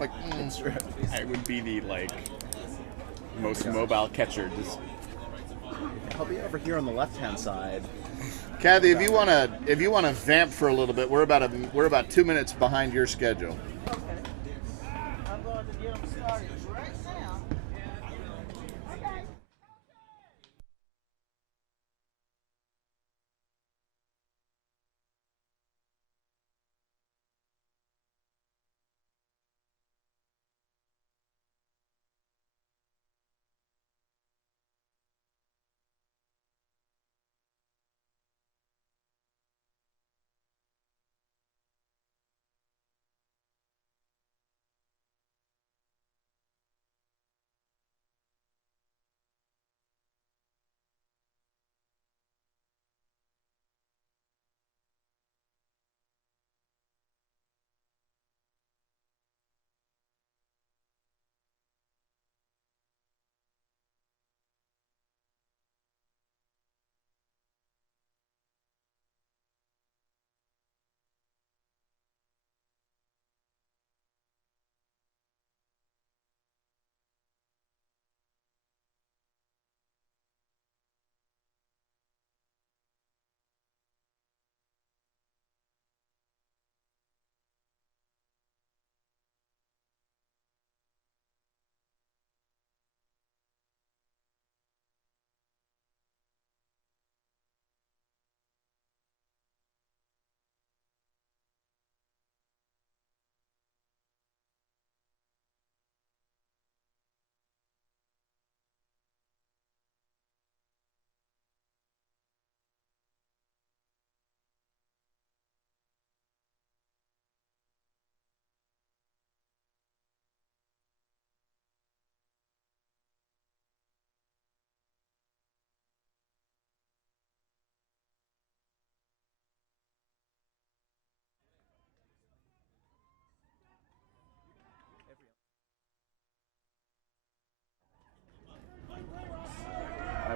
Like, I would be the most mobile catcher. Just I'll be over here on the left-hand side. Kathy, if you wanna vamp for a little bit, we're about 2 minutes behind your schedule. Okay. I'm going to get them started right now. Okay.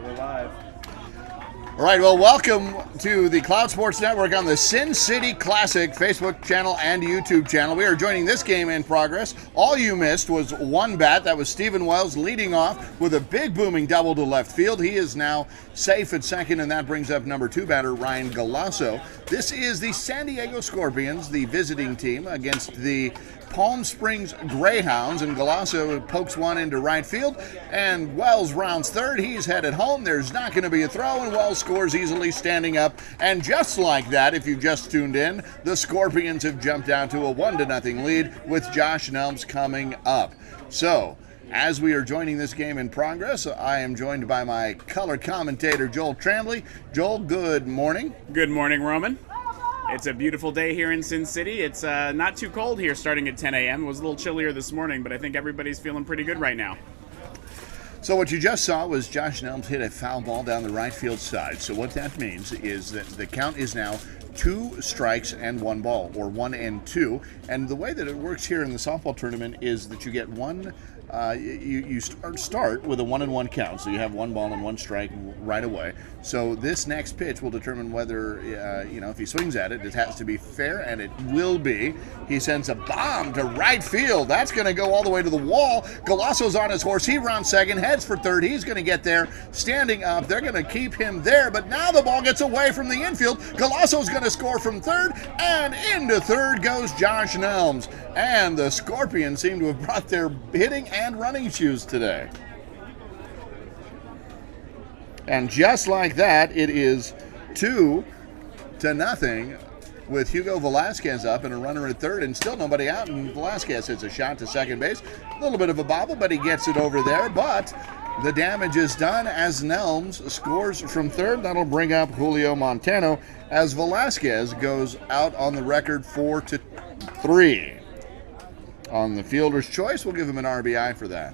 We're live. All right, well, welcome to the Cloud Sports Network on the Sin City Classic Facebook channel and YouTube channel. We are joining this game in progress. All you missed was one bat. That was Stephen Wells leading off with a big booming double to left field. He is now safe at second, and that brings up number 2 batter, Ryan Galasso. This is the San Diego Scorpions, the visiting team, against the Palm Springs Greyhounds, and Galasso pokes one into right field, and Wells rounds third. He's headed home. There's not going to be a throw, and Wells scores easily standing up. And just like that, if you just tuned in, the Scorpions have jumped out to a 1-0 lead with Josh Nelms coming up. So, as we are joining this game in progress, I am joined by my color commentator, Joel Tramley. Joel, good morning. good morning, Roman. It's a beautiful day here in Sin City. It's not too cold here starting at 10 a.m. It was a little chillier this morning, but I think everybody's feeling pretty good right now. So what you just saw was Josh Nelms hit a foul ball down the right field side. So what that means is that the count is now 2 strikes and 1 ball, or 1 and 2. And the way that it works here in the softball tournament is that you get one. You start with a 1-1 count, so you have 1 ball and 1 strike right away. So this next pitch will determine whether, if he swings at it, it has to be fair, and it will be. He sends a bomb to right field. That's going to go all the way to the wall. Galasso's on his horse. He rounds second, heads for third. He's going to get there, standing up. They're going to keep him there, but now the ball gets away from the infield. Galasso's going to score from third, and into third goes Josh Nelms. And the Scorpions seem to have brought their hitting and running shoes today. And just like that, it is 2-0 with Hugo Velasquez up and a runner at third, and still nobody out, and Velasquez hits a shot to second base. A little bit of a bobble, but he gets it over there. But the damage is done as Nelms scores from third. That'll bring up Julio Montano as Velasquez goes out on the record 4-3. On the fielder's choice, we'll give him an RBI for that.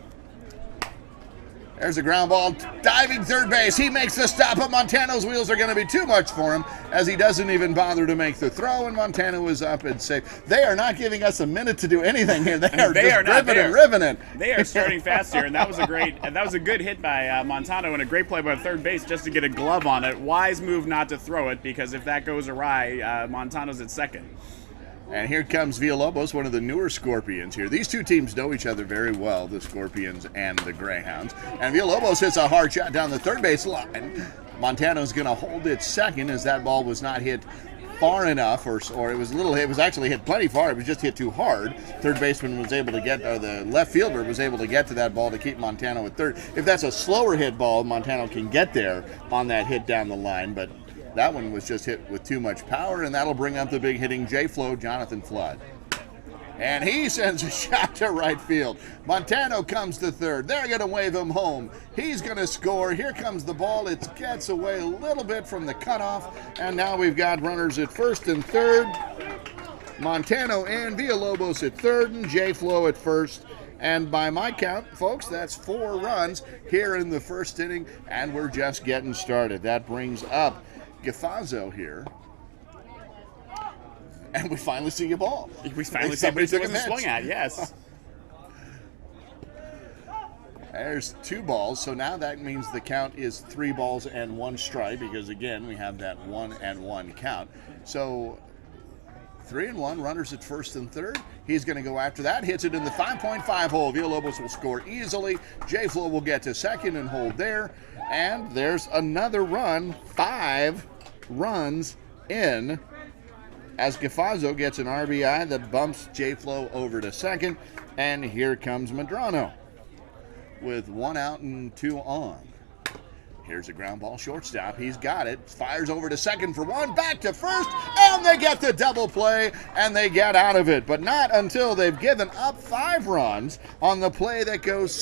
There's a ground ball, diving third base. He makes the stop, but Montano's wheels are going to be too much for him as he doesn't even bother to make the throw, and Montano is up and safe. They are not giving us a minute to do anything here. They are ribbing it. They are starting fast here, and that was a good hit by Montano and a great play by third base just to get a glove on it. Wise move not to throw it, because if that goes awry, Montano's at second. And here comes Villalobos, one of the newer Scorpions here. These two teams know each other very well, the Scorpions and the Greyhounds. And Villalobos hits a hard shot down the third base line. Montano's going to hold it second as that ball was not hit far enough, or it was it was actually hit plenty far. It was just hit too hard. Third baseman was able to get, or the left fielder was able to get to that ball to keep Montano at third. If that's a slower hit ball, Montano can get there on that hit down the line, but that one was just hit with too much power, and that'll bring up the big hitting J-Flo, Jonathan Flood. And he sends a shot to right field. Montano comes to third. They're going to wave him home. He's going to score. Here comes the ball. It gets away a little bit from the cutoff. And now we've got runners at first and third. Montano and Villalobos at third and J-Flo at first. And by my count, folks, that's 4 runs here in the first inning. And we're just getting started. That brings up Gafazzo here. And we finally see a ball. We finally see somebody took a swing at, yes. There's 2 balls, so now that means the count is 3 balls and 1 strike, because again, we have that 1-1 count. So 3-1, runners at first and third. He's going to go after that, hits it in the 5.5 hole. Villalobos will score easily. J-Flo will get to second and hold there. And there's another run, 5 runs in, as Gafazzo gets an RBI that bumps J-Flo over to second. And here comes Medrano with 1 out and 2 on. Here's a ground ball shortstop. He's got it. Fires over to second for 1. Back to first. And they get the double play. And they get out of it. But not until they've given up 5 runs on the play that goes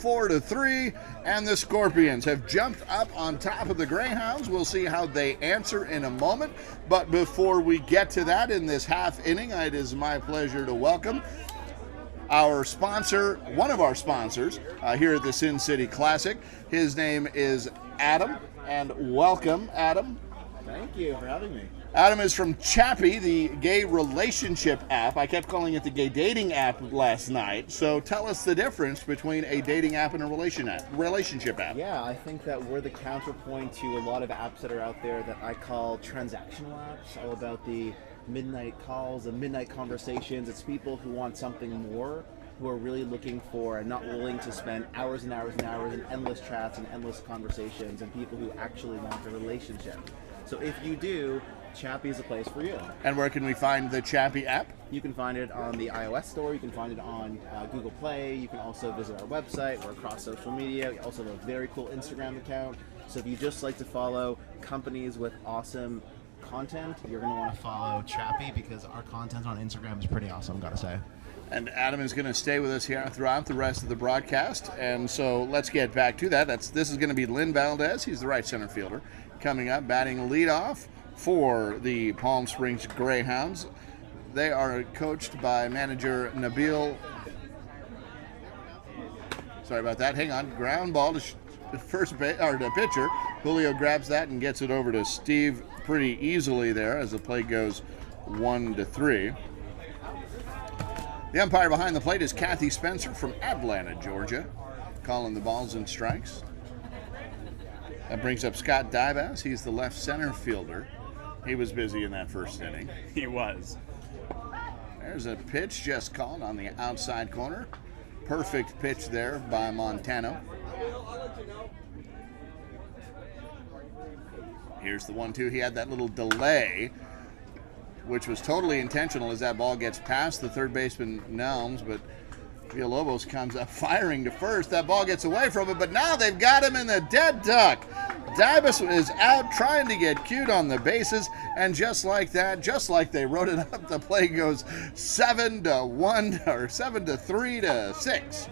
6-4-3. And the Scorpions have jumped up on top of the Greyhounds. We'll see how they answer in a moment. But before we get to that in this half inning, it is my pleasure to welcome our sponsor, one of our sponsors here at the Sin City Classic. His name is Adam, and welcome, Adam. Thank you for having me. Adam is from Chappie, the gay relationship app. I kept calling it the gay dating app last night. So tell us the difference between a dating app and a relationship app. Yeah, I think that we're the counterpoint to a lot of apps that are out there that I call transactional apps, all about the midnight calls, the midnight conversations. It's people who want something more, who are really looking for and not willing to spend hours and hours and hours in endless chats and endless conversations, and people who actually want a relationship. So if you do, Chappie is a place for you. And where can we find the Chappie app? You can find it on the iOS store. You can find it on Google Play. You can also visit our website. We're across social media. We also have a very cool Instagram account. So if you just like to follow companies with awesome content, you're going to want to follow Chappie, because our content on Instagram is pretty awesome, gotta say. And Adam is going to stay with us here throughout the rest of the broadcast. And so let's get back to that. This is going to be Lynn Valdez. He's the right center fielder. Coming up, batting leadoff for the Palm Springs Greyhounds. They are coached by manager Nabil. Sorry about that. Hang on. Ground ball to first base, or the pitcher. Julio grabs that and gets it over to Steve pretty easily there as the play goes 1-3. The umpire behind the plate is Kathy Spencer from Atlanta, Georgia, calling the balls and strikes. That brings up Scott Dybas. He's the left center fielder. He was busy in that first inning. He was. There's a pitch just called on the outside corner. Perfect pitch there by Montano. Here's the 1-2. He had that little delay, which was totally intentional as that ball gets past the third baseman Nelms, but Villalobos comes up firing to first. That ball gets away from it, but now they've got him in the dead duck. Dybas is out trying to get cute on the bases, and just like that, just like they wrote it up, the play goes 7-1 or 7-3-6.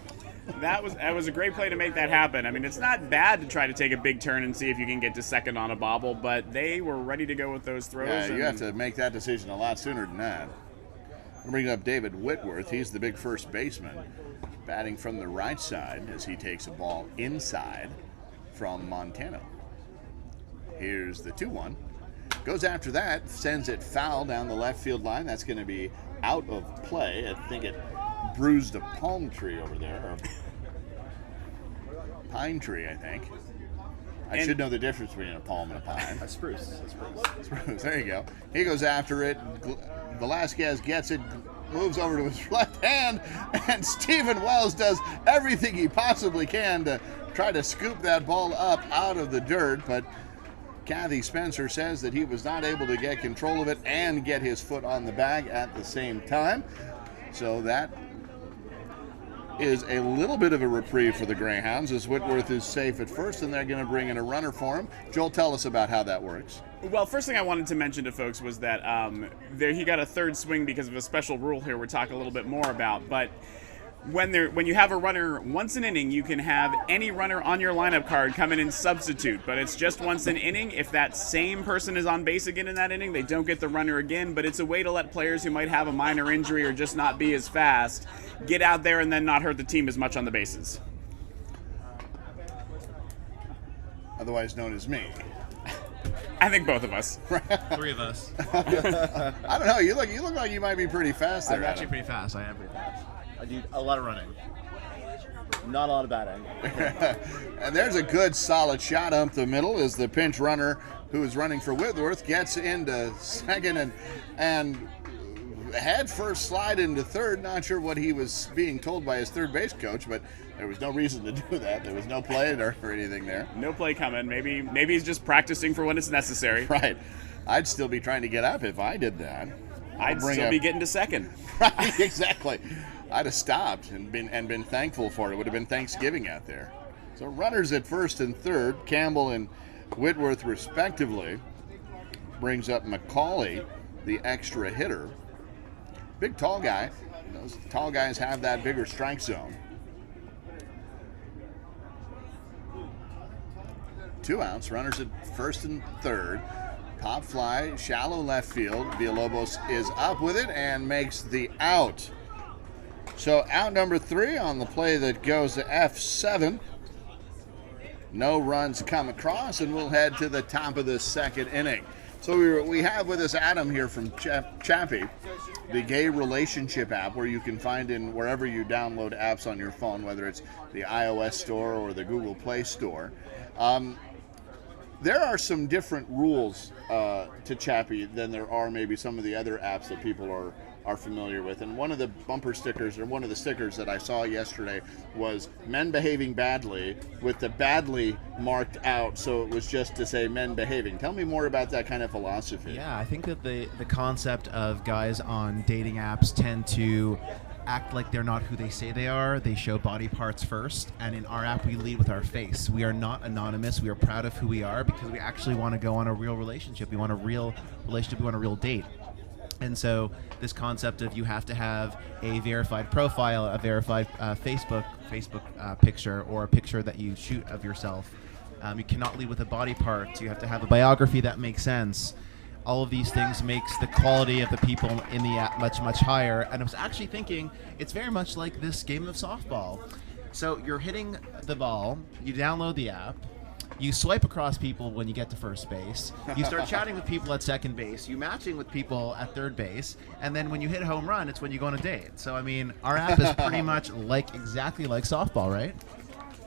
That was a great play to make that happen. I mean, it's not bad to try to take a big turn and see if you can get to second on a bobble, but they were ready to go with those throws. Yeah, you have to make that decision a lot sooner than that. I'm bringing up David Whitworth. He's the big first baseman, batting from the right side as he takes a ball inside from Montano. Here's the 2-1. Goes after that, sends it foul down the left field line. That's going to be out of play. I think it bruised a palm tree over there, or pine tree, I think. I should know the difference between a palm and a pine. A spruce. Spruce, there you go. He goes after it. Velasquez gets it, moves over to his left hand, and Stephen Wells does everything he possibly can to try to scoop that ball up out of the dirt, but Kathy Spencer says that he was not able to get control of it and get his foot on the bag at the same time. So that is a little bit of a reprieve for the Greyhounds, as Whitworth is safe at first, and they're going to bring in a runner for him. Joel, tell us about how that works. Well, first thing I wanted to mention to folks was that he got a third swing because of a special rule here we're talking a little bit more about. But when you have a runner once an inning, you can have any runner on your lineup card come in and substitute. But it's just once an inning. If that same person is on base again in that inning, they don't get the runner again. But it's a way to let players who might have a minor injury or just not be as fast get out there and then not hurt the team as much on the bases. Otherwise known as me. I think both of us. 3 of us. I don't know. You look like you might be pretty fast there. I'm actually Adam. pretty fast. I am pretty fast. I do a lot of running. Not a lot of batting. And there's a good solid shot up the middle as the pinch runner who is running for Whitworth gets into second and head first slide into third. Not sure what he was being told by his third base coach, but there was no reason to do that. There was no play or anything there. No play coming. Maybe he's just practicing for when it's necessary. Right. I'd still be trying to get up if I did that. I'd still be getting to second. Right, exactly. I'd have stopped and been thankful for it. It would have been Thanksgiving out there. So runners at first and third, Campbell and Whitworth respectively. Brings up McCauley, the extra hitter. Big tall guy. Those tall guys have that bigger strike zone. 2 outs, runners at first and third. Pop fly, shallow left field. Villalobos is up with it and makes the out. So out number 3 on the play that goes to F7. No runs come across, and we'll head to the top of the second inning. So we have with us Adam here from Chappie, the gay relationship app where you can find in wherever you download apps on your phone, whether it's the iOS store or the Google Play Store. There are some different rules to Chappie than there are maybe some of the other apps that people are familiar with. And one of the bumper stickers, or one of the stickers that I saw yesterday, was men behaving badly with the badly marked out, so it was just to say men behaving. Tell me more about that kind of philosophy. Yeah, I think that the concept of guys on dating apps tend to act like they're not who they say they are. They show body parts first, and in our app we lead with our face. We are not anonymous. We are proud of who we are because we actually want to go on a real relationship. We want a real relationship. We want a real date. And so this concept of you have to have a verified profile, a verified Facebook picture, or a picture that you shoot of yourself. You cannot lead with a body part. You have to have a biography that makes sense. All of these things makes the quality of the people in the app much, much higher. And I was actually thinking it's very much like this game of softball. So you're hitting the ball, you download the app, you swipe across people when you get to first base, you start chatting with people at second base, you matching with people at third base, and then when you hit a home run, it's when you go on a date. So, I mean, our app is pretty much exactly like softball, right?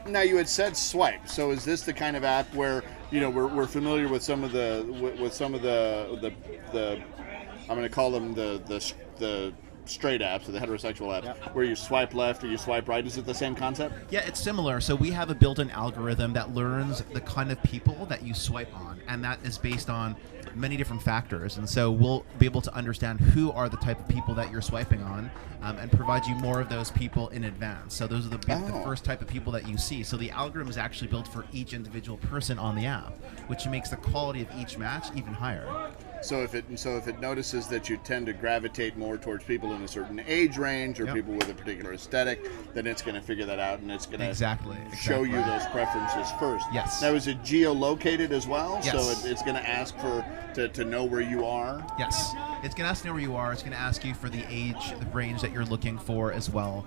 Now you had said swipe. So is this the kind of app where we're familiar with some of the I'm going to call them the straight apps or the heterosexual apps, where you swipe left or you swipe right? Is it the same concept? Yeah, it's similar. So we have a built-in algorithm that learns the kind of people that you swipe on, and that is based on many different factors. And so we'll be able to understand who are the type of people that you're swiping on, and provide you more of those people in advance. So those are the first type of people that you see. So the algorithm is actually built for each individual person on the app, which makes the quality of each match even higher. So if it notices that you tend to gravitate more towards people in a certain age range or people with a particular aesthetic, then it's going to figure that out and it's going to show you those preferences first. Yes. Now, is it geolocated as well? Yes. So it's going to ask to know where you are? Yes. It's going to ask you where you are. It's going to ask you for the age, the range that you're looking for as well.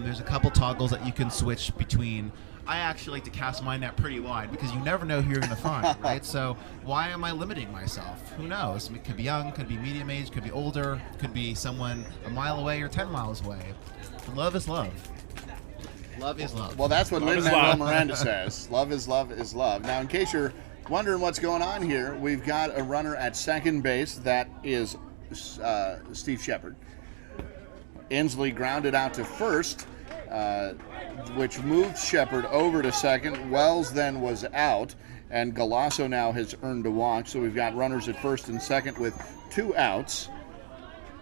There's a couple toggles that you can switch between. I actually like to cast my net pretty wide because you never know who you're going to find, right? So why am I limiting myself? Who knows? It could be young, could be medium age, could be older, could be someone a mile away or 10 miles away. Love is love. Love is love. Well, that's what Love is Lin-Manuel love. Miranda says. Love is love is love. Now, in case you're wondering what's going on here, we've got a runner at second base. That is Steve Shepard. Inslee grounded out to first, which moved Shepard over to second. Wells then was out, and Galasso now has earned a walk. So we've got runners at first and second with 2 outs,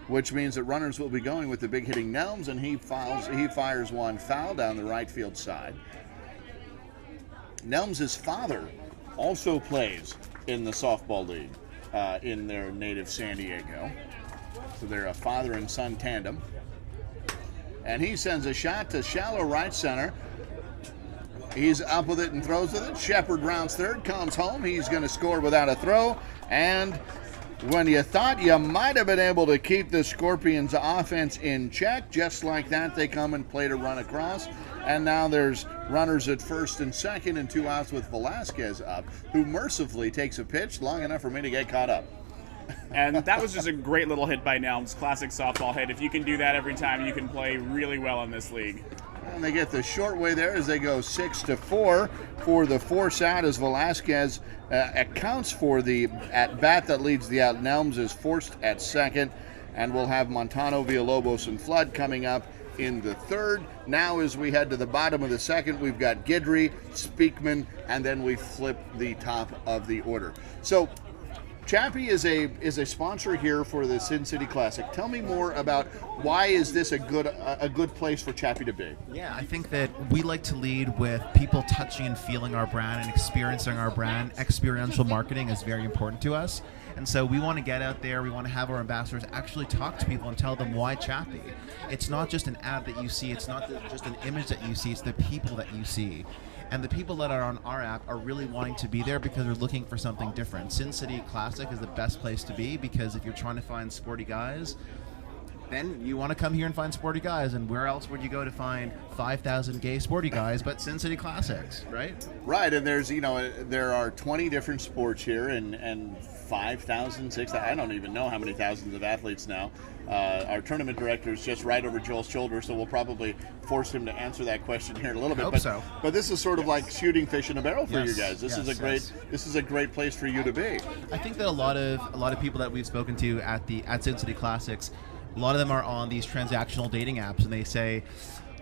which means that runners will be going with the big hitting Nelms, and he fires one foul down the right field side. Nelms' father also plays in the softball league in their native San Diego. So they're a father and son tandem. And he sends a shot to shallow right center. He's up with it and throws with it. Shepard rounds third, comes home. He's going to score without a throw. And when you thought you might have been able to keep the Scorpions' offense in check, just like that, they come and play to run across. And now there's runners at first and second and 2 outs with Velasquez up, who mercifully takes a pitch long enough for me to get caught up. And that was just a great little hit by Nelms, classic softball hit. If you can do that every time, you can play really well in this league. And they get the short way there as they go 6-4 for the force out as Velasquez accounts for the at-bat that leads the out. Nelms is forced at second, and we'll have Montano, Villalobos, and Flood coming up in the third. Now as we head to the bottom of the second, we've got Guidry, Speakman, and then we flip the top of the order. So Chappie is a sponsor here for the Sin City Classic. Tell me more about why is this a good place for Chappie to be? Yeah, I think that we like to lead with people touching and feeling our brand and experiencing our brand. Experiential marketing is very important to us. And so we want to get out there, we want to have our ambassadors actually talk to people and tell them why Chappie. It's not just an ad that you see, it's not just an image that you see, it's the people that you see. And the people that are on our app are really wanting to be there because they're looking for something different. Sin City Classic is the best place to be because if you're trying to find sporty guys, then you want to come here and find sporty guys. And where else would you go to find 5,000 gay sporty guys but Sin City Classics, right? Right, and there's, there are 20 different sports here and 5,000, 6,000, I don't even know how many thousands of athletes now. Our tournament director is just right over Joel's shoulder, so we'll probably force him to answer that question here in a little bit. But this is sort of like shooting fish in a barrel for you guys. This is a great place for you to be. I think that a lot of people that we've spoken to at Sin City Classics, a lot of them are on these transactional dating apps, and they say,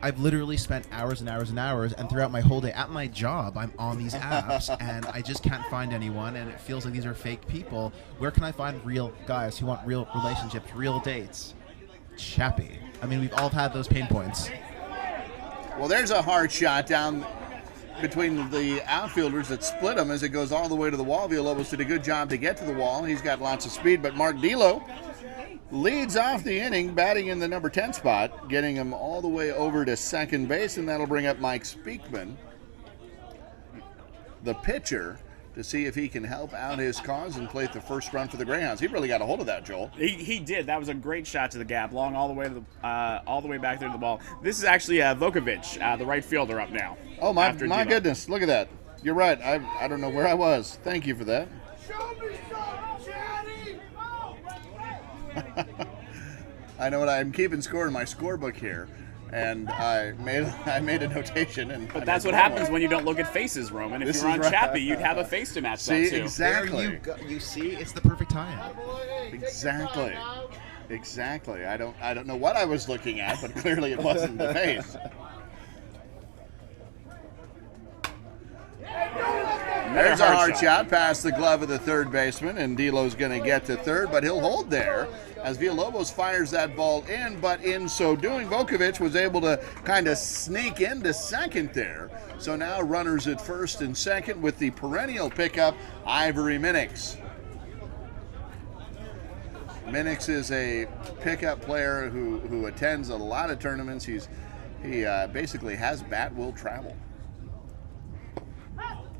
I've literally spent hours and hours and hours, and throughout my whole day at my job, I'm on these apps, and I just can't find anyone, and it feels like these are fake people. Where can I find real guys who want real relationships, real dates? Chappie. I mean, we've all had those pain points. Well, there's a hard shot down between the outfielders that split him as it goes all the way to the wall. Villalobos did a good job to get to the wall. He's got lots of speed, but Mark Delo leads off the inning, batting in the number 10 spot, getting him all the way over to second base, and that'll bring up Mike Speakman, the pitcher, to see if he can help out his cause and play the first run for the Greyhounds. He really got a hold of that, Joel. He did. That was a great shot to the gap, long all the way to all the way back there to the ball. This is actually Vukovic, the right fielder, up now. Oh my goodness! Look at that. You're right. I don't know where I was. Thank you for that. I know what I'm keeping score in my scorebook here, and I made a notation. But that's what happens when you don't look at faces, Roman. If you're on Chappie, you'd have a face to match that too. Exactly. You see, it's the perfect time. Exactly. I don't know what I was looking at, but clearly it wasn't the face. There's a hard shot past the glove of the third baseman, and Delo's going to get to third, but he'll hold there as Villalobos fires that ball in, but in so doing, Vukovic was able to kind of sneak into second there. So now runners at first and second with the perennial pickup, Ivory Minix. Minix is a pickup player who attends a lot of tournaments. He basically has bat will travel.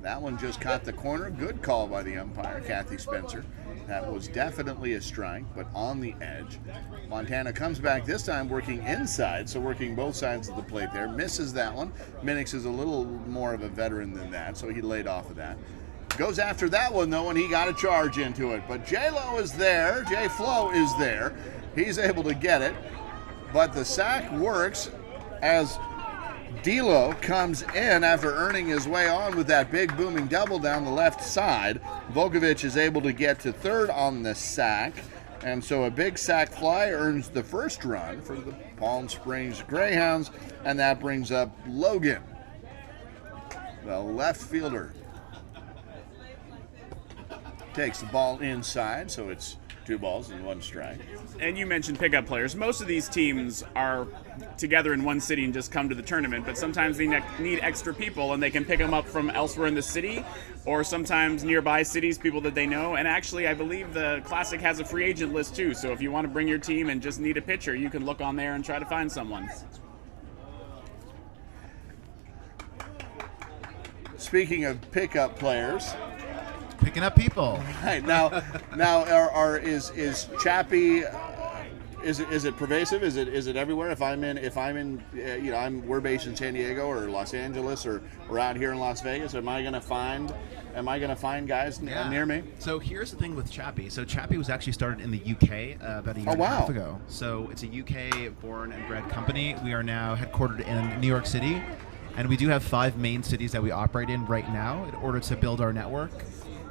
That one just caught the corner. Good call by the umpire, Kathy Spencer. That was definitely a strike, but on the edge. Montana comes back this time working inside, so working both sides of the plate there. Misses that one. Minix is a little more of a veteran than that, so he laid off of that. Goes after that one, though, and he got a charge into it. But J-Lo is there. J-Flo is there. He's able to get it. But the sack works as D'Lo comes in after earning his way on with that big booming double down the left side. Vukovic is able to get to third on the sack, and so a big sack fly earns the first run for the Palm Springs Greyhounds, and that brings up Logan, the left fielder. Takes the ball inside, so it's 2 balls and 1 strike. And you mentioned pickup players. Most of these teams are together in one city and just come to the tournament, but sometimes they need extra people, and they can pick them up from elsewhere in the city, or sometimes nearby cities, people that they know. And actually, I believe the Classic has a free agent list too, so if you want to bring your team and just need a pitcher, you can look on there and try to find someone. Speaking of pickup players, Picking up people. right now is Chappie? Is it pervasive? Is it everywhere? If I'm in, we're based in San Diego or Los Angeles or out here in Las Vegas. Am I gonna find guys near me? So here's the thing with Chappie. So Chappie was actually started in the UK about a year and a half ago. So it's a UK-born and bred company. We are now headquartered in New York City, and we do have 5 main cities that we operate in right now in order to build our network.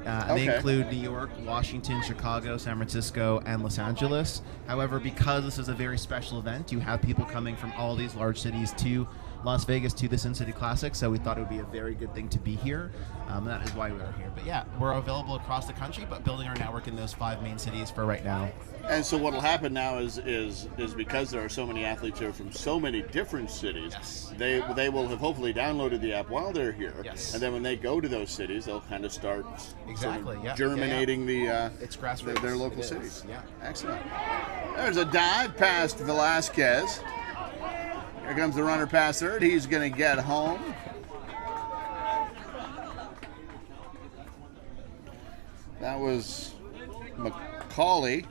And they include New York, Washington, Chicago, San Francisco, and Los Angeles. However, because this is a very special event, you have people coming from all these large cities to Las Vegas to the Sin City Classic, so we thought it would be a very good thing to be here. And that is why we are here. But yeah, we're available across the country, but building our network in those 5 main cities for right now. And so what will happen now is because there are so many athletes here from so many different cities, they will have hopefully downloaded the app while they're here. Yes. And then when they go to those cities, they'll kind of start germinating it's grassroots. their local cities. Yeah. Excellent. There's a dive past Velasquez. Here comes the runner past third. He's going to get home. That was McCauley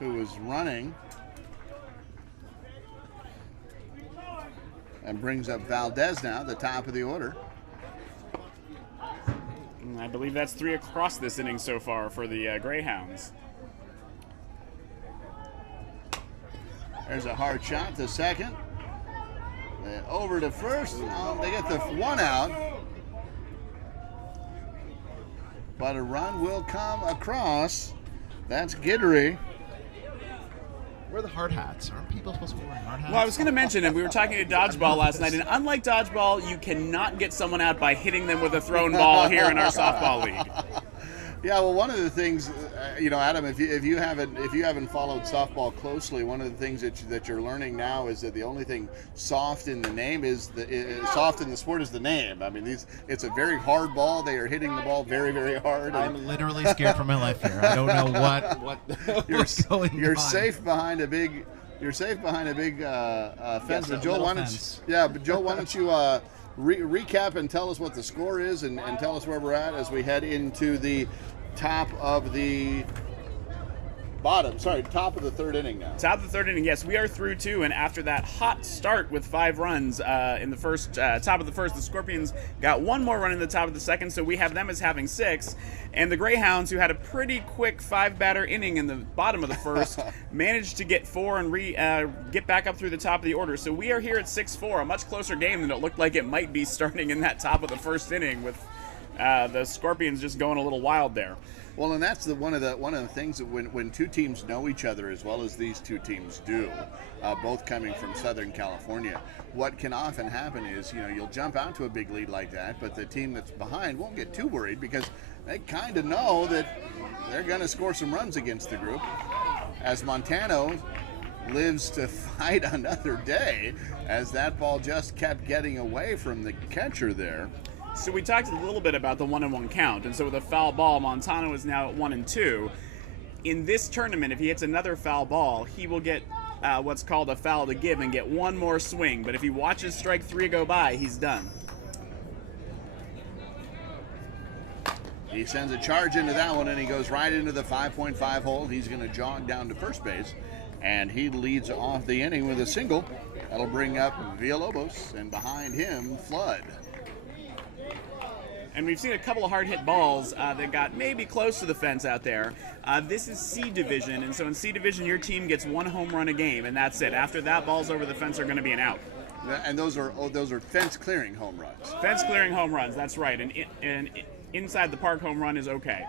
who was running, and brings up Valdez now, the top of the order. I believe that's 3 across this inning so far for the Greyhounds. There's a hard shot to second. Over to first. They get the 1 out. But a run will come across. That's Guidry. Where are the hard hats? Aren't people supposed to be wearing hard hats? Well, I was going to mention, and we were talking to Dodgeball last night, and unlike Dodgeball, you cannot get someone out by hitting them with a thrown ball here in our softball league. Yeah, well, one of the things, Adam, if you haven't followed softball closely, one of the things that you're learning now is that the only thing soft in the name soft in the sport is the name. I mean, it's a very hard ball. They are hitting the ball very, very hard. I'm literally scared for my life here. I don't know what's going on. You're safe behind a big. You're safe behind a big fence. Yes, But Joel, why don't you recap and tell us what the score is, and tell us where we're at as we head into the top of the third inning now. Top of the third inning, yes. We are through 2, and after that hot start with 5 runs in the first, top of the first, the Scorpions got 1 more run in the top of the second, so we have them as having 6. And the Greyhounds, who had a pretty quick 5-batter inning in the bottom of the first, managed to get 4 and get back up through the top of the order. So we are here at 6-4, a much closer game than it looked like it might be starting in that top of the first inning, with the Scorpions just going a little wild there. Well, and that's one of the things that when 2 teams know each other as well as these 2 teams do, both coming from Southern California, what can often happen is you'll jump out to a big lead like that, but the team that's behind won't get too worried because they kind of know that they're going to score some runs against the group. As Montano lives to fight another day, as that ball just kept getting away from the catcher there. So we talked a little bit about the 1-1 count, and so with a foul ball, Montano is now at 1-2. In this tournament, if he hits another foul ball, he will get what's called a foul to give and get 1 more swing. But if he watches strike 3 go by, he's done. He sends a charge into that one, and he goes right into the 5.5 hole. He's going to jog down to first base, and he leads off the inning with a single. That'll bring up Villalobos, and behind him, Flood. And we've seen a couple of hard-hit balls that got maybe close to the fence out there. This is C Division, and so in C Division, your team gets 1 home run a game, and that's it. After that, balls over the fence are going to be an out. And those are fence clearing home runs. Fence clearing home runs, that's right. And inside the park home run is okay.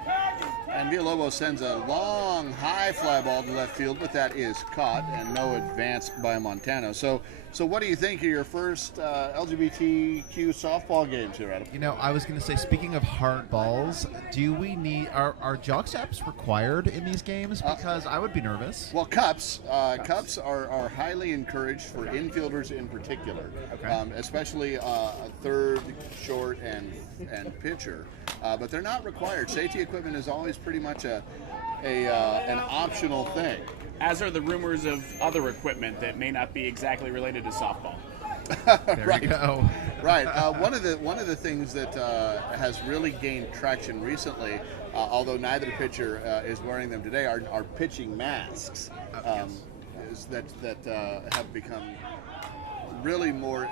And Villalobos sends a long, high fly ball to left field, but that is caught and no advance by Montano. So what do you think of your first LGBTQ softball games here, Adam? You know, I was going to say, speaking of hard balls, do we need are jock steps required in these games? Because I would be nervous. Well, cups are highly encouraged for infielders in particular, especially a third, short, and pitcher. But they're not required. Safety equipment is always pretty much an optional thing. As are the rumors of other equipment that may not be exactly related to softball. There Right. you go. Right. One of the things that has really gained traction recently, although neither pitcher is wearing them today, are pitching masks. That have become really more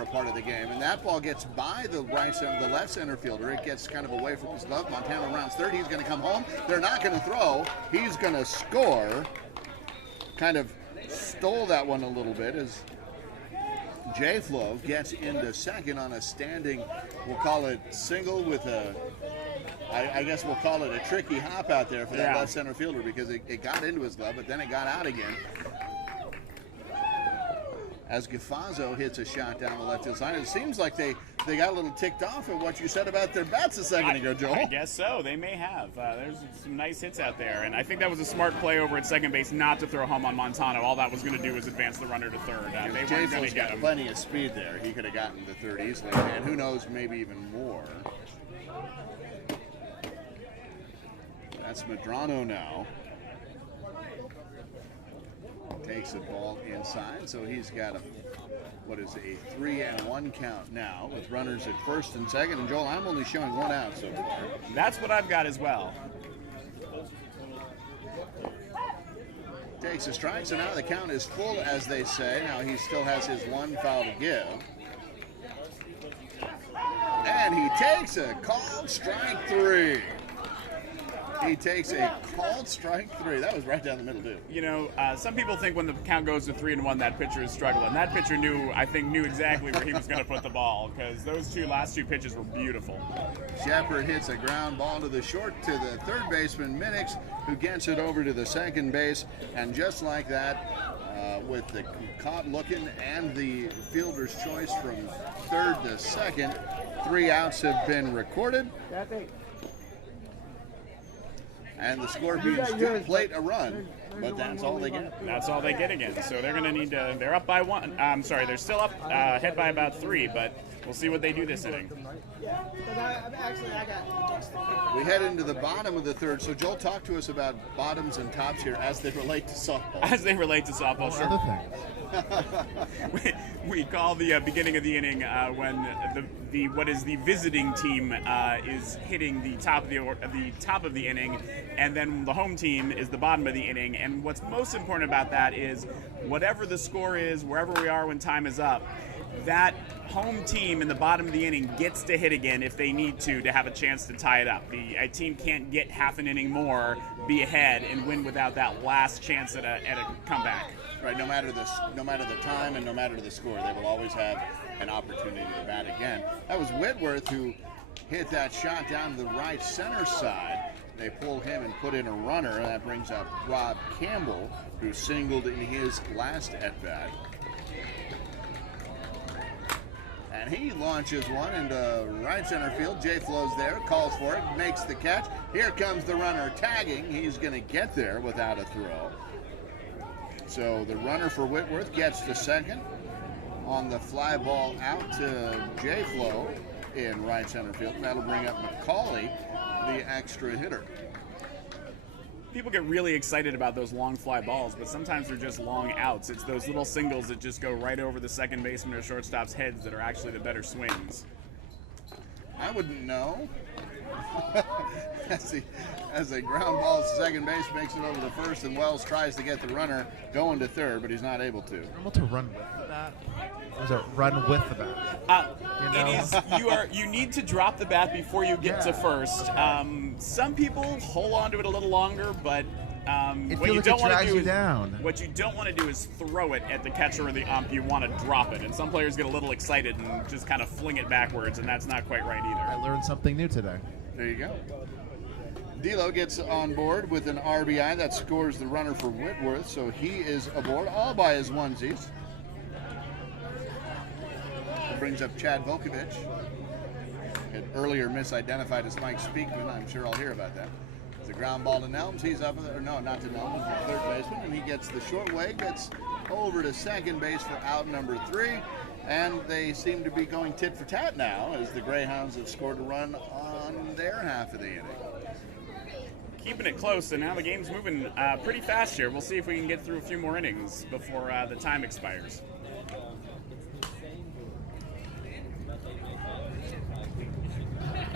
a part of the game. And that ball gets by the left center fielder. It gets kind of away from his glove. Montano rounds third. He's going to come home. They're not going to throw. He's going to score. Kind of stole that one a little bit as J Flo gets into second on a standing, we'll call it single with I guess we'll call it a tricky hop out there for that left center fielder because it got into his glove, but then it got out again. As Gafazzo hits a shot down the left field side. It seems like they got a little ticked off at what you said about their bats a second ago, Joel. I guess so. They may have. There's some nice hits out there, and I think that was a smart play over at second base not to throw home on Montano. All that was going to do was advance the runner to third. They weren't going to get him. Plenty of speed there. He could have gotten to third easily, and who knows, maybe even more. That's Medrano now. Takes the ball inside, so he's got a 3-1 count now with runners at first and second. And Joel, I'm only showing one out so far. That's what I've got as well. Takes a strike, so now the count is full, as they say. Now he still has his one foul to give. And he takes a called strike 3. He takes a called strike 3. That was right down the middle, too. You know, some people think when the count goes to 3-1, that pitcher is struggling. That pitcher knew exactly where he was going to put the ball because those last two pitches were beautiful. Shepard hits a ground ball to the third baseman, Minix, who gets it over to the second base. And just like that, with the caught looking and the fielder's choice from third to second, 3 outs have been recorded. And the Scorpions do plate a run, but that's all they get. That's all they get again. So they're going to need to. They're up by 1. I'm sorry, they're still up, ahead by about 3, but we'll see what they do this inning. We head into the bottom of the third. So Joel, talk to us about bottoms and tops here as they relate to softball. As they relate to softball, sure. Other things. we call the beginning of the inning when the visiting team is hitting the top of the inning, and then the home team is the bottom of the inning. And what's most important about that is whatever the score is, wherever we are when time is up, that home team in the bottom of the inning gets to hit again if they need to have a chance to tie it up. A team can't get half an inning more, be ahead, and win without that last chance at a comeback. Right, no matter the time and no matter the score, they will always have an opportunity to bat again. That was Whitworth who hit that shot down to the right center side. They pull him and put in a runner. That brings up Rob Campbell, who singled in his last at-bat. And he launches one into right center field. Jay Flo's there, calls for it, makes the catch. Here comes the runner tagging. He's going to get there without a throw. So the runner for Whitworth gets to second on the fly ball out to Jay Flo in right center field. And that'll bring up McCauley, the extra hitter. People get really excited about those long fly balls, but sometimes they're just long outs. It's those little singles that just go right over the second baseman or shortstop's heads that are actually the better swings. I wouldn't know. As a ground ball to second base, makes it over to first, and Wells tries to get the runner going to third, but he's not able to. Able to run with the bat? Or is it run with the bat? It is. You need to drop the bat before you get to first. Some people hold on to it a little longer, but It What you feels like don't it want to drags do you is down. what you don't want to do is throw it at the catcher or the ump. You want to drop it, and some players get a little excited and just kind of fling it backwards, and that's not quite right I either. learned something new today. There you go. D'Lo gets on board with an RBI that scores the runner for Whitworth, so he is aboard all by his onesies. Brings up Chad Volkovich. Had earlier misidentified as Mike Speakman. I'm sure I'll hear about that. It's a ground ball to Nelms. He's up, or no, not to Nelms, the third baseman, and he gets the short way, gets over to second base for out number 3. And they seem to be going tit for tat now as the Greyhounds have scored a run on their half of the inning. Keeping it close, and now the game's moving pretty fast here. We'll see if we can get through a few more innings before the time expires.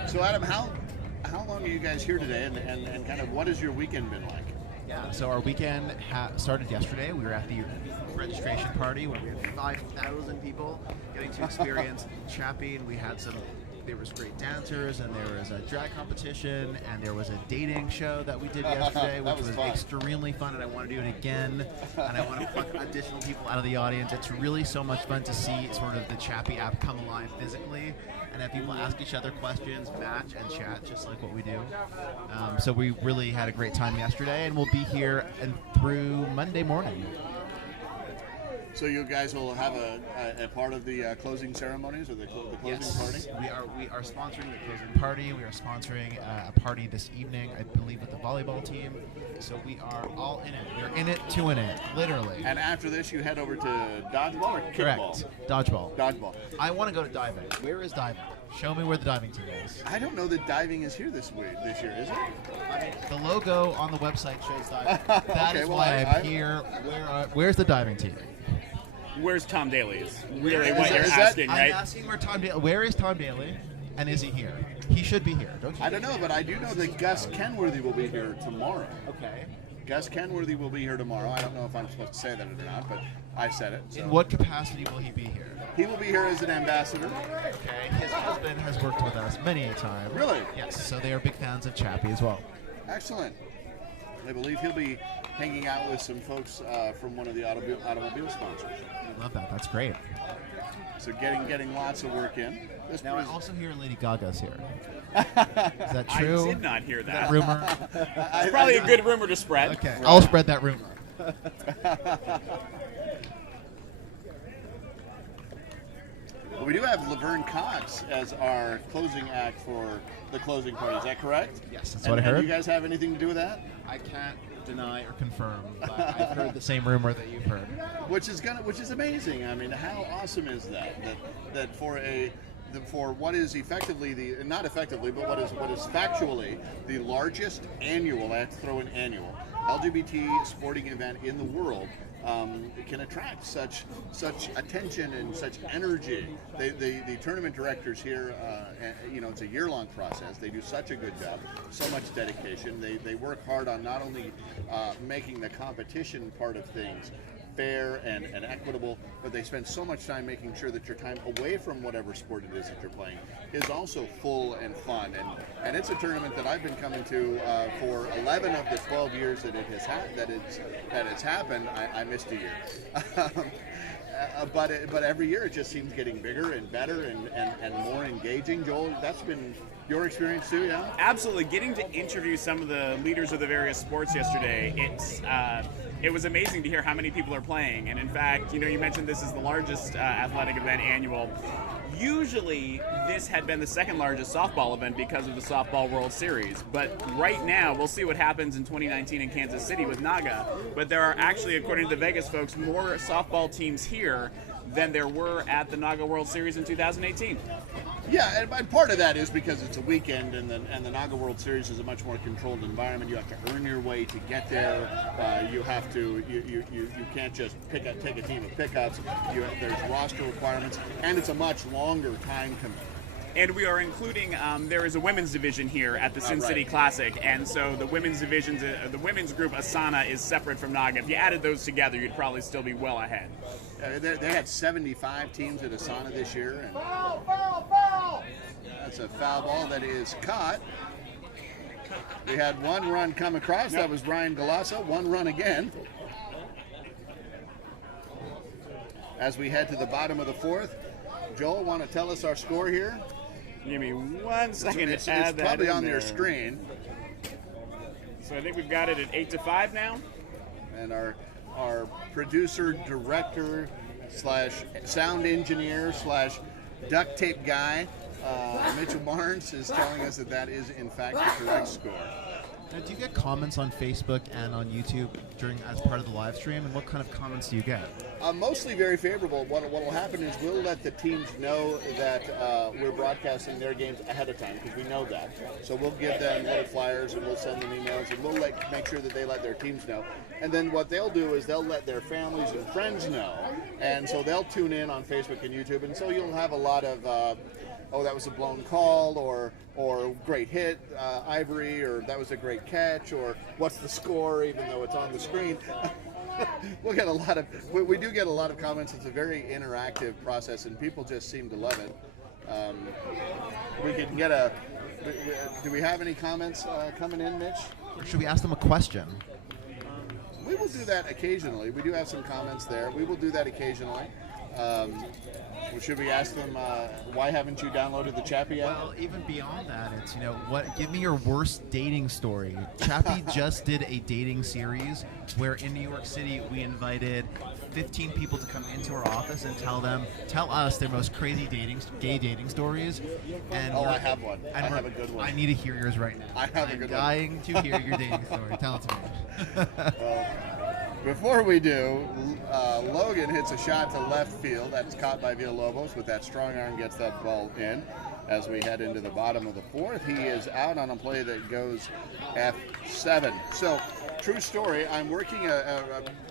So Adam, how long are you guys here today, and kind of what has your weekend been like? Yeah, so our weekend started yesterday. We were at the registration party where we had 5,000 people getting to experience Chappie. We had there was great dancers, and there was a drag competition, and there was a dating show that we did yesterday, which was fun. Extremely fun, and I want to do it again, and I want to pluck additional people out of the audience. It's really so much fun to see sort of the Chappie app come alive physically, and have people ask each other questions, match, and chat, just like what we do. So we really had a great time yesterday, and we'll be here and through Monday morning. So you guys will have a part of the closing ceremonies or the closing party? We are sponsoring the closing party. We are sponsoring a party this evening, I believe, with the volleyball team. So we are all in it. We're in it to win it, literally. And after this, you head over to dodgeball or kickball? Correct. Dodgeball. Dodgeball. I want to go to diving. Where is diving? Show me where the diving team is. I don't know that diving is here this year, is it? The logo on the website shows diving. That Okay, is well, why I'm I'm- here. Where's the diving team? Where's Tom Daly? Is really Is what that- you're is that- asking, I'm right? asking where is Tom Daly, and is he here? He should be here, don't you? I don't know, but I do know that Gus Kenworthy will be here tomorrow. Okay. Gus Kenworthy will be here tomorrow. I don't know if I'm supposed to say that or not, but I said it. So. In what capacity will he be here? He will be here as an ambassador. Okay. His husband has worked with us many a time. Really? Yes. So they are big fans of Chappie as well. Excellent. I believe he'll be hanging out with some folks from one of the automobile sponsors. I love that. That's great. So getting lots of work in. This Now I brings- also hear Lady Gaga's here. Is that true? I did not hear Is that that. rumor? It's probably a good rumor to spread. Okay. I'll spread that rumor. We do have Laverne Cox as our closing act for the closing party. Is that correct? Yes, that's And- what I heard. And you guys have anything to do with that? I can't deny or confirm, but I've heard the same rumor that you've heard. Which is amazing. I mean, how awesome is that? That for what is effectively not effectively, but what is factually the largest annual, I have to throw in annual, LGBT sporting event in the world, it can attract such attention and such energy. The tournament directors here, it's a year-long process. They do such a good job, so much dedication. They work hard on not only making the competition part of things fair and equitable, but they spend so much time making sure that your time away from whatever sport it is that you're playing is also full and fun. And it's a tournament that I've been coming to for 11 of the 12 years that it's happened. I missed a year. But every year it just seems getting bigger and better and more engaging. Joel, that's been your experience too, yeah? Absolutely. Getting to interview some of the leaders of the various sports yesterday, it was amazing to hear how many people are playing. And in fact, you mentioned this is the largest athletic event annual. Usually, this had been the second largest softball event because of the Softball World Series. But right now, we'll see what happens in 2019 in Kansas City with Naga. But there are actually, according to the Vegas folks, more softball teams here than there were at the Naga World Series in 2018. Yeah, and part of that is because it's a weekend, and the Naga World Series is a much more controlled environment. You have to earn your way to get there. You have to. You can't just take a team of pickups. There's roster requirements, and it's a much longer time commitment. And we are including, there is a women's division here at the Sin City Classic, and so the women's divisions, the women's group Asana is separate from Naga. If you added those together, you'd probably still be well ahead. They had 75 teams at Asana this year, and that's a foul ball that is caught. We had one run come across. That was Ryan Galassa. One run again. As we head to the bottom of the fourth, Joel, want to tell us our score here? Give me 1 second It's to add that probably in on there. your screen. So I think we've got it at 8-5 now. And our producer, director, / sound engineer / duct tape guy, Mitchell Barnes, is telling us that is in fact the correct score. Do you get comments on Facebook and on YouTube as part of the live stream? And what kind of comments do you get? Mostly very favorable. What will happen is we'll let the teams know that we're broadcasting their games ahead of time because we know that. So we'll give them little flyers and we'll send them emails and we'll make sure that they let their teams know. And then what they'll do is they'll let their families and friends know. And so they'll tune in on Facebook and YouTube. And so you'll have a lot of, oh, that was a blown call, or great hit, Ivory, or that was a great catch, or what's the score, even though it's on the screen. We'll get a lot of, we do get a lot of comments. It's a very interactive process, and people just seem to love it. We can get do we have any comments coming in, Mitch? Or should we ask them a question? We will do that occasionally. We do have some comments there. We will do that occasionally. Should we ask them why haven't you downloaded the Chappie app? Well, even beyond that, it's, give me your worst dating story. Chappie just did a dating series where in New York City we invited 15 people to come into our office and tell us their most crazy gay dating stories. And I have one. I have a good one. I need to hear yours right now. I have a good one. I'm dying to hear your dating story. Tell it to me. Before we do, Logan hits a shot to left field. That's caught by Villalobos. With that strong arm, gets that ball in. As we head into the bottom of the fourth, he is out on a play that goes F7. So, true story. I'm working a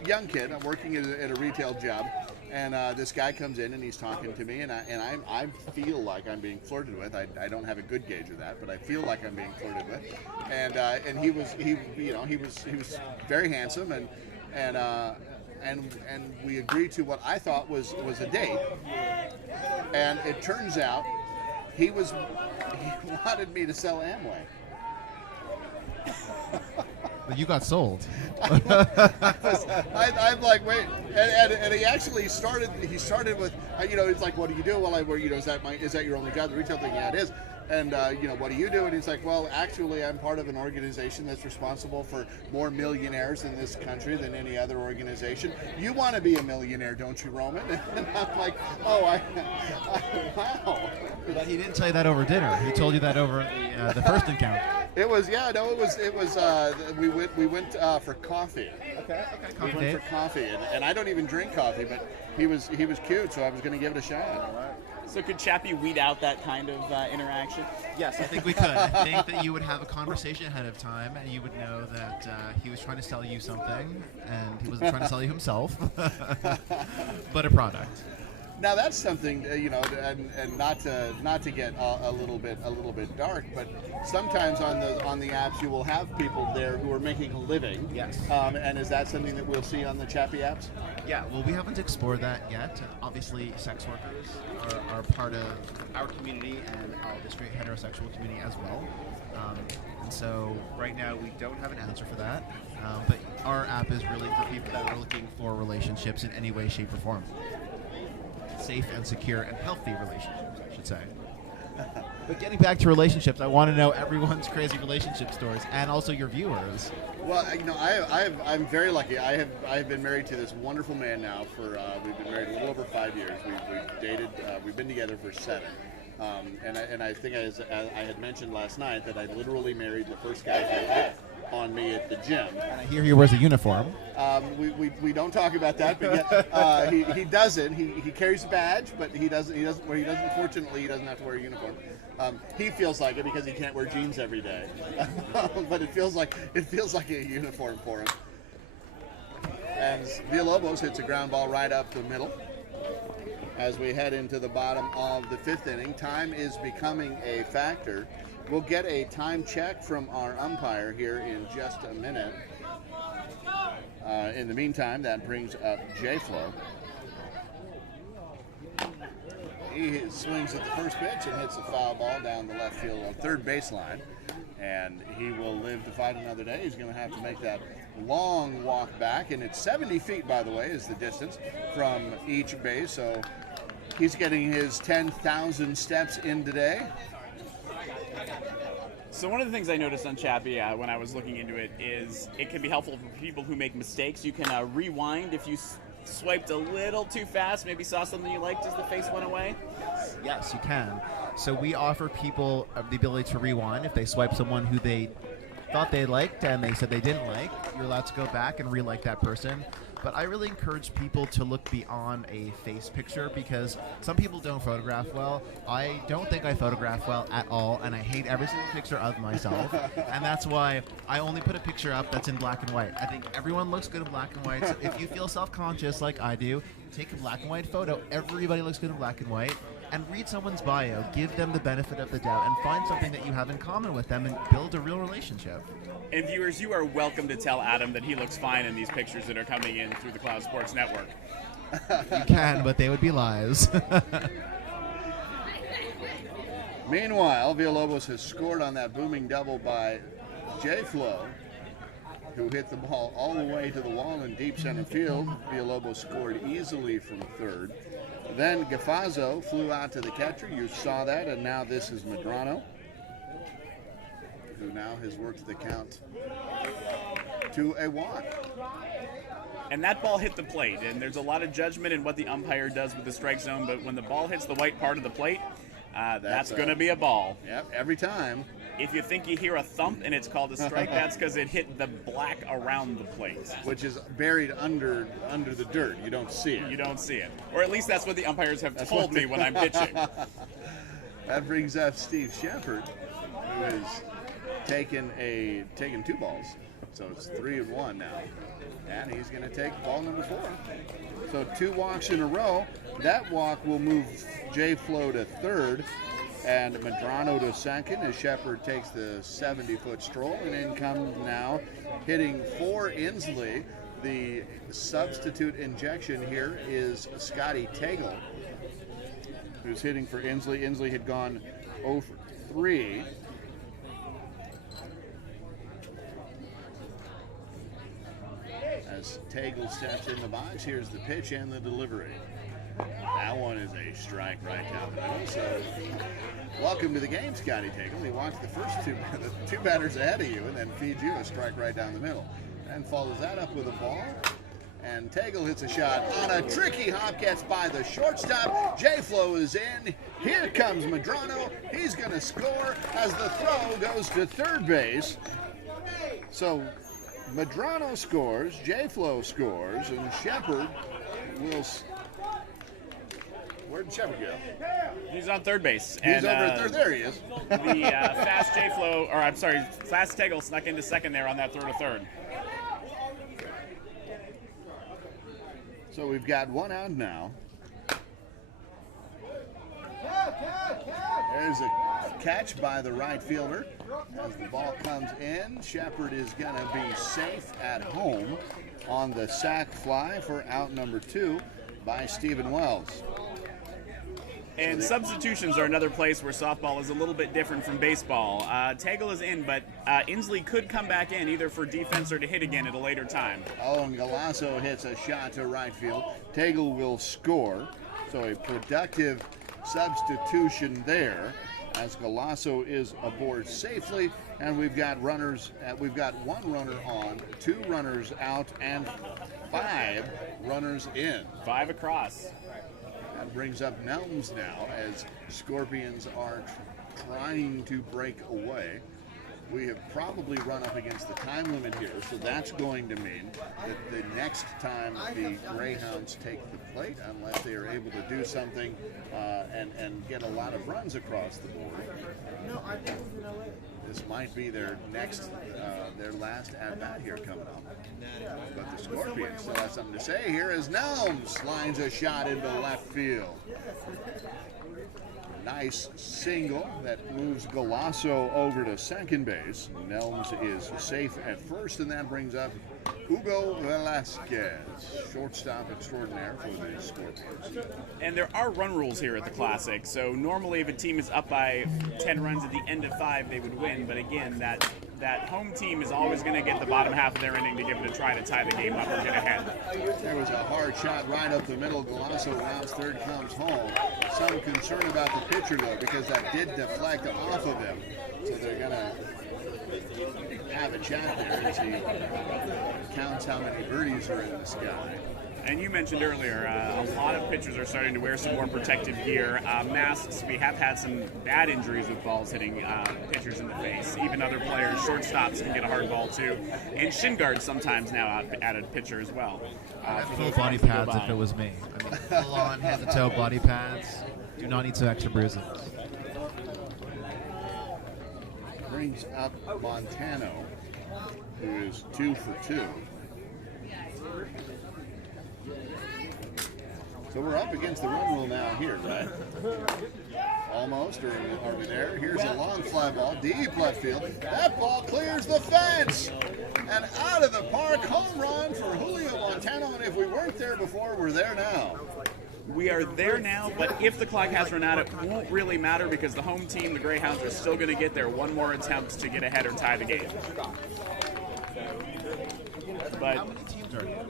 young kid. I'm working at a retail job, and this guy comes in and he's talking to me, and I feel like I'm being flirted with. I don't have a good gauge of that, but I feel like I'm being flirted with. And he was very handsome and we agreed to what I thought was a date, and it turns out he wanted me to sell Amway. But you got sold. I'm like, wait, and he actually started. He started with, it's like, what do you do? Well, I work. Is that your only job? The retail thing, yeah, it is. And what do you do? And he's like, well, actually, I'm part of an organization that's responsible for more millionaires in this country than any other organization. You want to be a millionaire, don't you, Roman? And I'm like, oh, wow. But he didn't tell you that over dinner. He told you that over the first encounter. It was, we went for coffee. Okay. We went for coffee, and I don't even drink coffee, but he was cute, so I was going to give it a shot. So could Chappie weed out that kind of interaction? Yes, I think we could. I think that you would have a conversation ahead of time, and you would know that he was trying to sell you something, and he wasn't trying to sell you himself, but a product. Now that's something, and not to get a little bit dark, but sometimes on the apps you will have people there who are making a living. Yes. And is that something that we'll see on the Chappie apps? Yeah. Well, we haven't explored that yet. Obviously, sex workers are part of our community and the straight heterosexual community as well. And so right now we don't have an answer for that. But our app is really for people that are looking for relationships in any way, shape, or form. Safe and secure and healthy relationships, I should say. But getting back to relationships, I want to know everyone's crazy relationship stories and also your viewers. Well, I'm very lucky. I have been married to this wonderful man now for we've been married a little over 5 years. We've dated. We've been together for 7. And I think I had mentioned last night that I literally married the first guy who hit on me at the gym. And I hear he wears a uniform. We don't talk about that, but yet he doesn't. He carries a badge, but he doesn't. Fortunately, he doesn't have to wear a uniform. He feels like it because he can't wear jeans every day. But it feels like a uniform for him. And Villalobos hits a ground ball right up the middle. As we head into the bottom of the 5th inning, time is becoming a factor. We'll get a time check from our umpire here in just a minute. In the meantime, that brings up J-Flow. He swings at the first pitch and hits a foul ball down the left field on third baseline. And he will live to fight another day. He's going to have to make that long walk back. And it's 70 feet, by the way, is the distance from each base. So he's getting his 10,000 steps in today. So one of the things I noticed on Chappie when I was looking into it is it can be helpful for people who make mistakes. You can rewind if you swiped a little too fast, maybe saw something you liked as the face went away. Yes, you can. So we offer people the ability to rewind. If they swipe someone who they thought they liked and they said they didn't like, you're allowed to go back and re-like that person. But I really encourage people to look beyond a face picture because some people don't photograph well. I don't think I photograph well at all, and I hate every single picture of myself. And that's why I only put a picture up that's in black and white. I think everyone looks good in black and white. So if you feel self-conscious like I do, take a black and white photo. Everybody looks good in black and white. And read someone's bio, give them the benefit of the doubt, and find something that you have in common with them and build a real relationship. And viewers, you are welcome to tell Adam that he looks fine in these pictures that are coming in through the Cloud Sports Network. You can, but they would be lies. Meanwhile, Villalobos has scored on that booming double by J-Flo, who hit the ball all the way to the wall in deep center field. Villalobos scored easily from third. Then Gafazzo flew out to the catcher. You saw that, and now this is Medrano, who now has worked the count to a walk. And that ball hit the plate, and there's a lot of judgment in what the umpire does with the strike zone, but when the ball hits the white part of the plate, that's going to be a ball. Yep, every time. If you think you hear a thump and it's called a strike, that's because it hit the black around the plate. Which is buried under the dirt. You don't see it. You don't see it. Or at least that's what the umpires have told me when I'm pitching. That brings up Steve Shepard, who has taken 2 balls. So it's 3-1 now. And he's going to take ball number 4. So 2 walks in a row. That walk will move J-Flo to third and Medrano to second as Shepard takes the 70-foot stroll. And in comes now, hitting for Inslee. The substitute injection here is Scotty Tagle, who's hitting for Inslee. Inslee had gone 0 for 3. As Tagle steps in the box, here's the pitch and the delivery. That one is a strike right down the middle. So, welcome to the game, Scotty Tagle. He walks the first two batters ahead of you and then feeds you a strike right down the middle. And follows that up with a ball. And Tagle hits a shot on a tricky hop, gets by the shortstop. J-Flo is in. Here comes Medrano. He's going to score as the throw goes to third base. So, Medrano scores, J-Flo scores, and Shepard will... Where'd Shepard go? He's on third base. He's over at third. There he is. The fast J-Flo, or I'm sorry, fast Tagle snuck into second there on that throw to third. So we've got 1 out now. There's a catch by the right fielder. As the ball comes in, Shepard is going to be safe at home on the sac fly for out number 2 by Stephen Wells. And substitutions are another place where softball is a little bit different from baseball. Tagle is in, but Inslee could come back in either for defense or to hit again at a later time. Oh, and Galasso hits a shot to right field. Tagle will score. So a productive substitution there as Galasso is aboard safely. And we've got runners. We've got 1 runner on, 2 runners out, and 5 runners in. 5 across. That brings up Nelms now as Scorpions are trying to break away. We have probably run up against the time limit here, so that's going to mean that the next time the Greyhounds take the plate, unless they are able to do something and get a lot of runs across the board, this might be their last at-bat here coming up. But the Scorpions still have something to say here as Nelms lines a shot into left field. Nice nice single that moves Golasso over to second base. Nelms is safe at first, and that brings up Hugo Velasquez, shortstop extraordinaire for the Scorpions. And there are run rules here at the Classic. So normally if a team is up by 10 runs at the end of 5, they would win. But again, that home team is always going to get the bottom half of their inning to give it a try to tie the game up or get ahead. There was a hard shot right up the middle. Golasso rounds third, comes home. Some concern about the pitcher, though, because that did deflect off of him. So they're going to have a chat there as he counts how many birdies are in the sky. And you mentioned earlier, a lot of pitchers are starting to wear some more protective gear. Masks, we have had some bad injuries with balls hitting pitchers in the face. Even other players, shortstops can get a hard ball too. And shin guards sometimes now at a pitcher as well. Full body pads if it was me. I mean, full on head to toe body pads. Do not need some extra bruising. Brings up Montano, who is 2 for 2. So we're up against the run rule now here, right? Almost, or are we there? Here's a long fly ball, deep left field. That ball clears the fence! And out of the park, home run for Julio Montano, and if we weren't there before, we're there now. We are there now, but if the clock has run out, it won't really matter because the home team, the Greyhounds, are still going to get their one more attempt to get ahead or tie the game. But How many teams are there?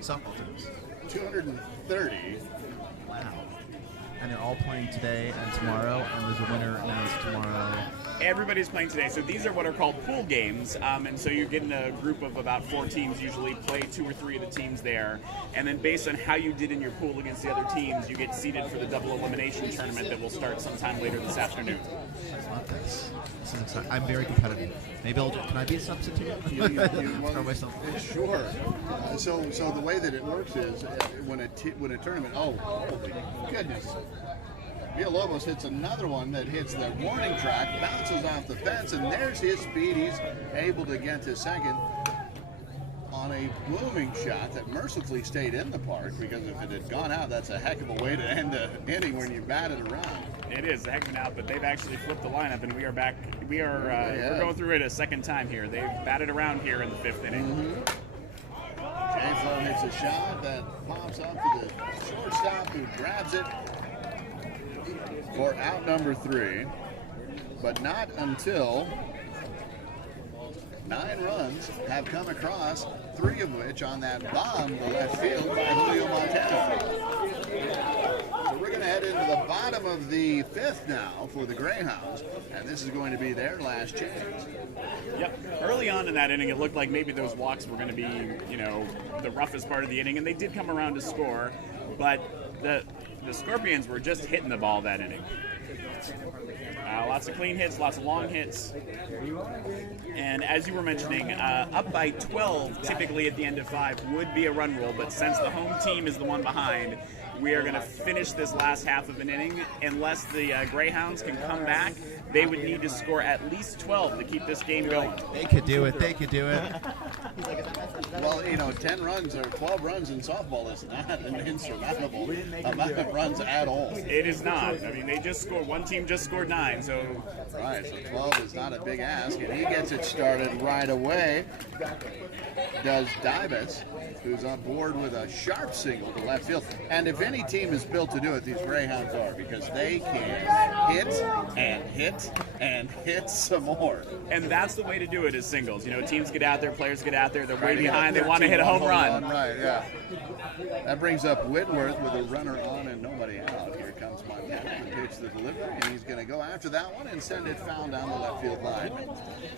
Softball teams. 230. Wow. And they're all playing today and tomorrow, and there's a winner announced tomorrow. everybody's playing today. So these are what are called pool games. And so you get in a group of about 4 teams, usually play 2 or 3 of the teams there. And then based on how you did in your pool against the other teams, you get seeded for the double elimination tournament that will start sometime later this afternoon. I love this. This is exciting. I'm very competitive. Maybe can I be a substitute? Throw myself in. Sure. So the way that it works is when a tournament. Oh, holy goodness! Villalobos hits another one that hits the warning track, bounces off the fence, and there's his speed. He's able to get to second on a booming shot that mercifully stayed in the park, because if it had gone out, that's a heck of a way to end an inning when you bat it around. It is a heck of an out, but they've actually flipped the lineup, and we are back. We're going through it a second time here. They've batted around here in the 5th inning. Mm-hmm. J-Flow hits a shot that pops up to the shortstop, who grabs it for out number 3, but not until 9 runs have come across, 3 of which on that bomb to left field by Julio Montano. So we're going to head into the bottom of the 5th now for the Greyhounds, and this is going to be their last chance. Yep. Early on in that inning, it looked like maybe those walks were going to be, the roughest part of the inning, and they did come around to score, but the Scorpions were just hitting the ball that inning. Lots of clean hits, lots of long hits. And as you were mentioning, up by 12, typically at the end of 5, would be a run rule. But since the home team is the one behind, we are going to finish this last half of an inning. Unless the Greyhounds can come back, they would need to score at least 12 to keep this game going. They could do it. They could do it. Well, 10 runs or 12 runs in softball is not an insurmountable amount of runs at all. It is not. I mean, they just scored. One team just scored 9, so... Right, so 12 is not a big ask, and he gets it started right away. Does Divas, who's on board with a sharp single to left field. And if any team is built to do it, these Greyhounds are, because they can hit and hit and hit some more. And that's the way to do it, is singles. Teams get out there, players get out there, they're way behind, they want to hit a home run. Right, yeah. That brings up Whitworth with a runner on and nobody out. Here comes Montana to pitch the delivery, and he's going to go after that one and send it foul down the left field line.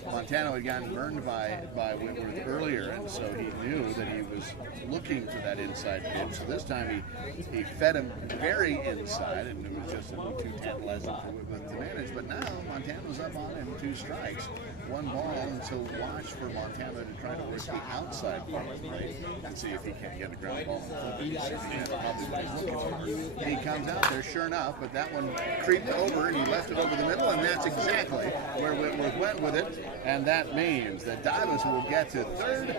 Montano had gotten burned by Whitworth earlier, and so he knew that he was looking for that inside pitch. So this time he fed him very inside, and it was just a 2-10 lesson for Whitworth to manage. But now Montano's up on him, 2 strikes. 1 ball, and so watch for Montana to try to work the outside part of the plate and see if he can't get a ground ball. He comes out there, sure sure enough, but that one creeped over and he left it over the middle, and that's exactly where Whitworth went with it. And that means that Davis will get to third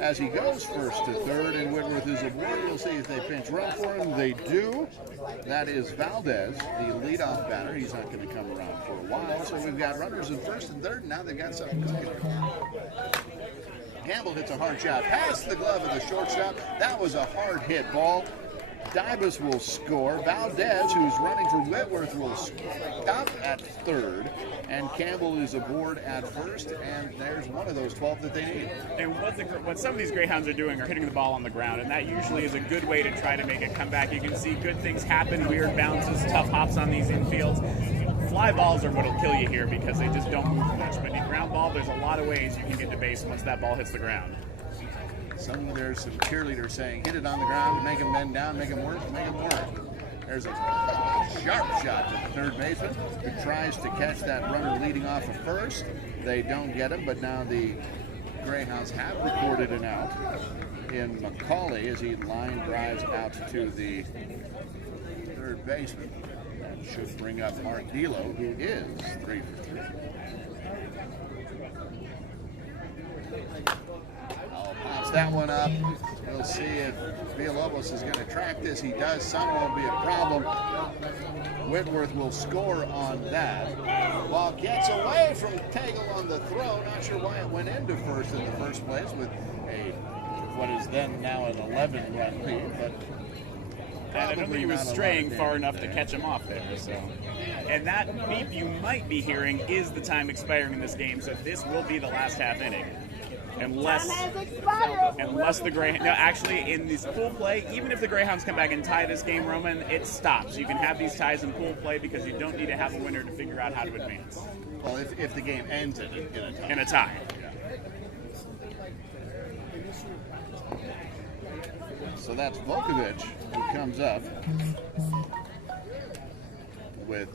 as he goes first to third, and Whitworth is aboard. We'll see if they pinch run for him. They do. That is Valdez, the leadoff batter. He's not going to come around for a while. So we've got runners in first and third, and now they've got something cooking. Campbell hits a hard shot past the glove of the shortstop. That was a hard hit ball. Davis will score. Valdez, who's running for Whitworth, will stop at third. And Campbell is aboard at first. And there's one of those 12 that they need. And what some of these Greyhounds are doing are hitting the ball on the ground, and that usually is a good way to try to make a comeback. You can see good things happen, weird bounces, tough hops on these infields. Fly balls are what will kill you here because they just don't move much. But in ground ball, there's a lot of ways you can get to base once that ball hits the ground. There's some cheerleaders saying, hit it on the ground, make them bend down, make them work, make them work. There's a sharp shot to the third baseman who tries to catch that runner leading off of first. They don't get him, but now the Greyhounds have recorded an out in McCauley as he line drives out to the third baseman. That should bring up Mark Delo, who is 3 for 3. Pops that one up. We'll see if Villalobos is going to track this. He does. Sun won't be a problem. Whitworth will score on that. While gets away from Tagle on the throw. Not sure why it went into first in the first place with what is then now an 11-run lead, but and I don't think he was straying far enough to catch him off there. So, and that beep you might be hearing is the time expiring in this game. So this will be the last half inning. Unless the Greyhounds, no, actually in this pool play, even if the Greyhounds come back and tie this game, Roman, it stops. You can have these ties in pool play because you don't need to have a winner to figure out how to advance. Well, if the game ends in a tie. In a tie. Yeah. So that's Volkovich who comes up with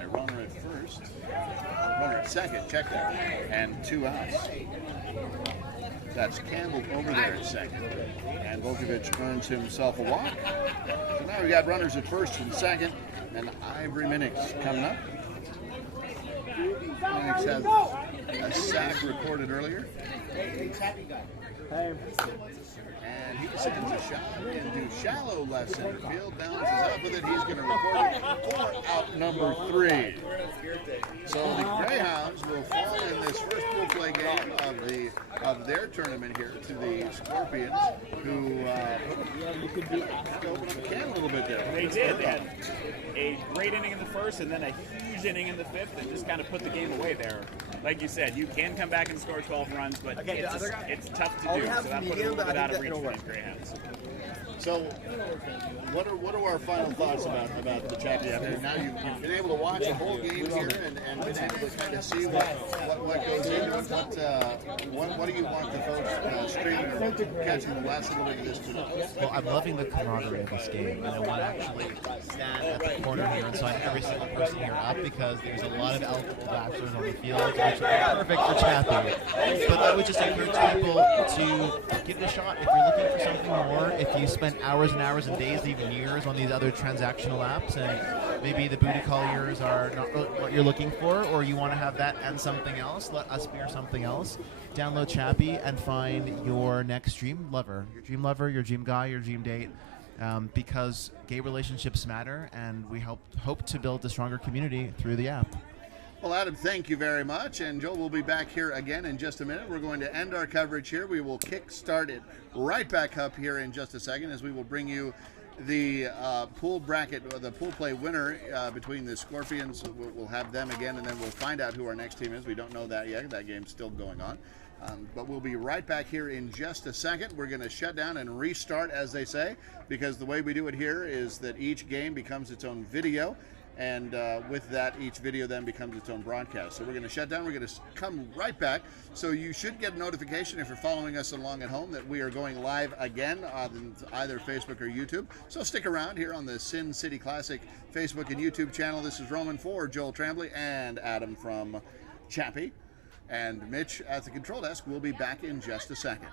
a runner at first, runner at second, check that, and 2 outs. That's Campbell over there at second. And Volkovich earns himself a walk. So now we got runners at first and second. And Ivory Minix coming up. Minix has a sack recorded earlier. And he sends a shot into shallow left center field. Balances up with it. He's going to record it for out number 3. So the Greyhounds will fall in this first pool play game of their tournament here to the Scorpions, who opened up the can a little bit there. They did. They had a great inning in the first and then a huge inning in the fifth and just kind of put the game away there. Like you said, you can come back and score 12 runs, but it's tough to do. So that put a little bit out of reach for these Greyhounds. So, what are our final thoughts about the championship? Now you've been able to watch a whole game here and been able to kind of see what goes into it. What do you want the folks streaming or catching the last little bit of this tonight? Well, I'm loving the camaraderie of this game, and I want to actually stand at the corner here and sign every single person here up because there's a lot of eligible bachelors on the field, which are perfect for Chappie. But I would just encourage people to give it a shot if you're looking for something more. If you spend hours and hours and days, even years, on these other transactional apps, and maybe the booty colliers are not what you're looking for, or you want to have that and something else, let us be something else. Download Chappie and find your next dream lover, your dream guy, your dream date, because gay relationships matter, and we hope to build a stronger community through the app. Well, Adam, thank you very much. And Joel will be back here again in just a minute. We're going to end our coverage here. We will kick-start it right back up here in just a second as we will bring you the pool bracket, or the pool play winner between the Scorpions. We'll have them again, and then we'll find out who our next team is. We don't know that yet. That game's still going on. But we'll be right back here in just a second. We're going to shut down and restart, as they say, because the way we do it here is that each game becomes its own video. And with that, each video then becomes its own broadcast. So we're going to shut down. We're going to come right back. So you should get a notification if you're following us along at home that we are going live again on either Facebook or YouTube. So stick around here on the Sin City Classic Facebook and YouTube channel. This is Roman for Joel Tremblay and Adam from Chappie. And Mitch at the control desk will be back in just a second.